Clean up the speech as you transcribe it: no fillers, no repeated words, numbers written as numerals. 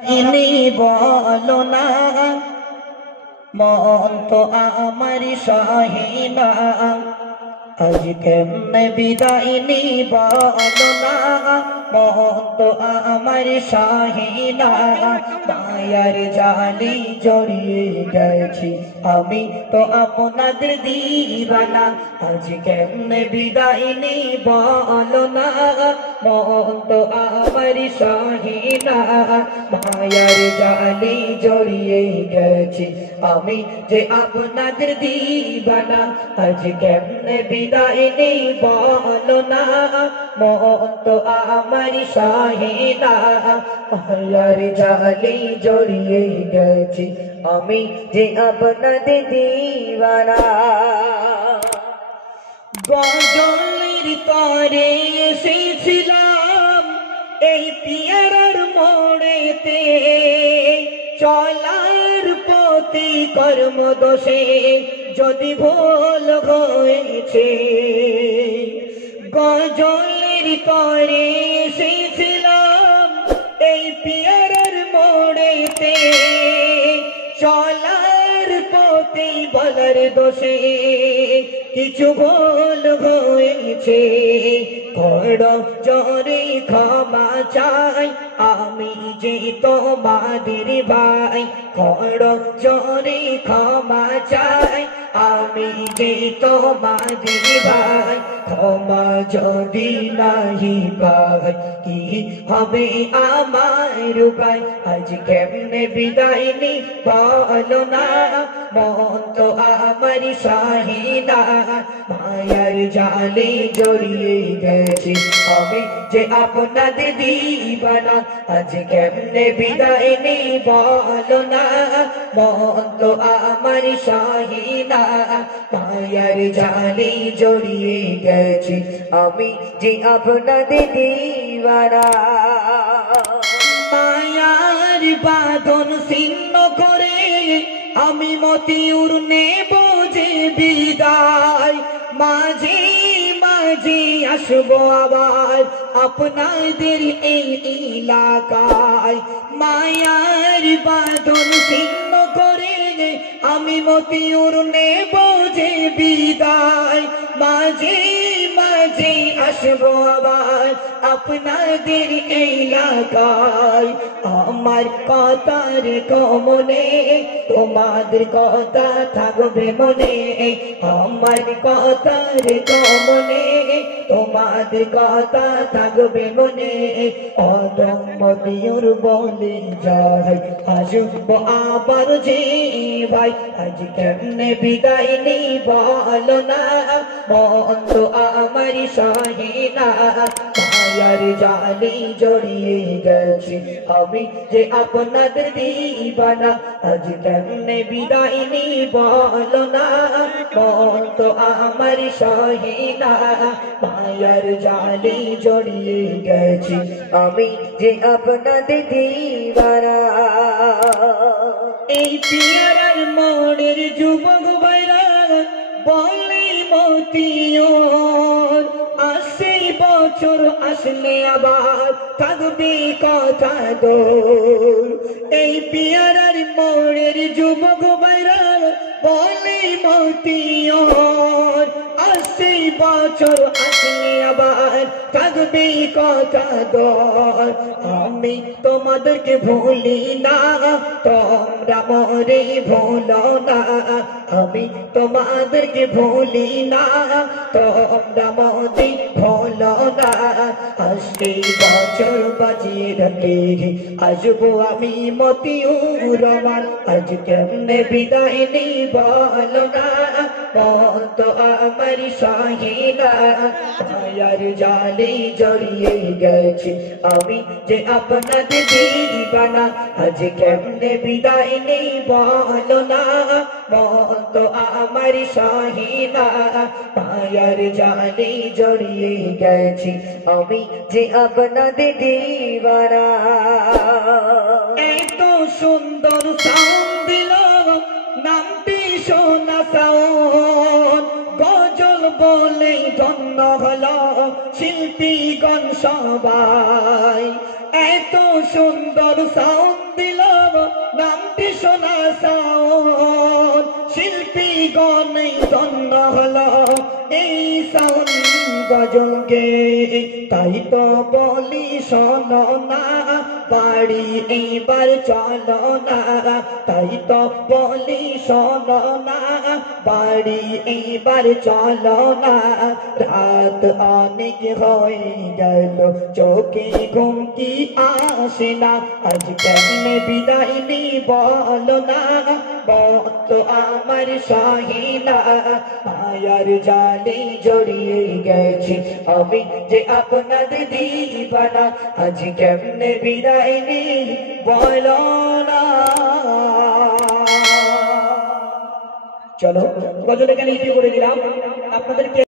ইনি বলো না মন তো আমার সহিনা আজ কেমনে বিদায় নিব বলো না মন তো আমার সহিনা মায়ার জালি জড়িয়ে গেছি আমি তো আপনাদের দিবানা আজ কেমনে বিদায় নিব বলো না মন তো আমার সহিনা মায়ার জালি জড়িয়ে গেছি আমি যে আপনাদের দিবানা আজ কেমনে বিদায় নিব বলো না মন তো আমার সহিনা মায়ার জালি জড়িয়ে গেছি আমি যে আপনাদের দিবানা গজলের তরে এসেছিলাম এই পিয়ারার মোড়েতে চলার পথে কর্ম দোষে যদি ভুল হয়েছে গজলের তরে এসেছিলাম এই পিয়ারার মোড়েতে চলার পথে বলার দোষে কিছু ভুল হয়েছে বড় জোরে ক্ষমা চাই আমি যে তোমাদের ভাই বড় জোরে ক্ষমা চাই আমি যে তোমাদের ভাই ক্ষমা যদি নাহি পাই কি হবে আমার ভাই আজ কেমনে বিদায় নি বলো না মন তো আমার সহিনা মায়ার জালে জড়িয়ে গেছি আমি যে আপনাদের দিবানা আজ কেমনে বিদায় নি বলো না মন তো আমার সহিনা মায়ার জালে জড়িয়ে গেছি আমি যে আপনাদের দিবানা মায়ার বাঁধন ছিন্ন করে আমি মতিউর নেব যে বিদায় মাঝে মাঝে আসবো আবার আপনাদের এই এলাকায় মায়ার বাঁধন ছিন্ন করে আমি মতিউর নেব যে বিদায় মাঝে মাঝে আসবো আবার আপনাদের এলাকায় আমার কথার কমনে তোমাদের কথা থাকবে মনে আমার কথার কমনে তোমাদের কথা থাকবে মনে অদম্মতির বলে যায় আসবো আবার যে ভাই আজ কেমনে বিদায় নি বলো না মন তো আমার সহিনা মায়ার জালি জড়িয়ে গেছি আমি যে আপনাদের দিবানা আজ কেমনে বিদায় নি বলো না মন তো আমার সহিনা মায়ার জালি জড়িয়ে গেছি আমি যে আপনাদের দিবানা এই পিয়ারার মোড়ের যুবক ভাইরা বলে মতিউর আসে বছর আসলে আবার থাকবে কথা দূর এই পিয়ারার মোড়ের যুবক ভাইরা বলে মতিউর আসে বছর আসলে আবার থাকবে কথা দূর আমি তোমাদেরকে ভুলি না তোমরা মরে ভুলো না আমি তোমাদেরকে ভুলি না তোমরা মরে ভুলো না আসলে বছর বাজিয়ে রাখে আসবো আমি মতিউর রহমান আজ কেমনে বিদায় নি বলো না মন তো আমার সহিনা মায়ার জালে জড়িয়ে গেছি আমি যে আপনাদের দিবানা আজ কেমনে বিদায় নি বলো না মন তো আমার সহিনা মায়ার জালে জড়িয়ে গেছি আমি যে আপনাদের দিবানা এত সুন্দর সাউন্ড দিল নামটি শোনা সাউন্ড গজল বলে ধন্য হলো শিল্পীগণ সবাই এত সুন্দর সাউন্ড হলো এই সাউন্ড গজল গে তাই তো বলি শোনো না বাড়ি এইবার চলো না তাই তো বলি শোনো না বাড়ি এইবার চলো না রাত অনেক হয়ে গেল চোখে ঘুম কি আসে না আজ কেমনে বিদায় নি বলো না মত আমার সহিনা মায়ার জালে জড়িয়ে গেছি আমি যে আপনাদের দিবানা আজ কেমনে বিদায় নি বলো না চলো গজল এখানে ইতি করে দিলাম আপনাদেরকে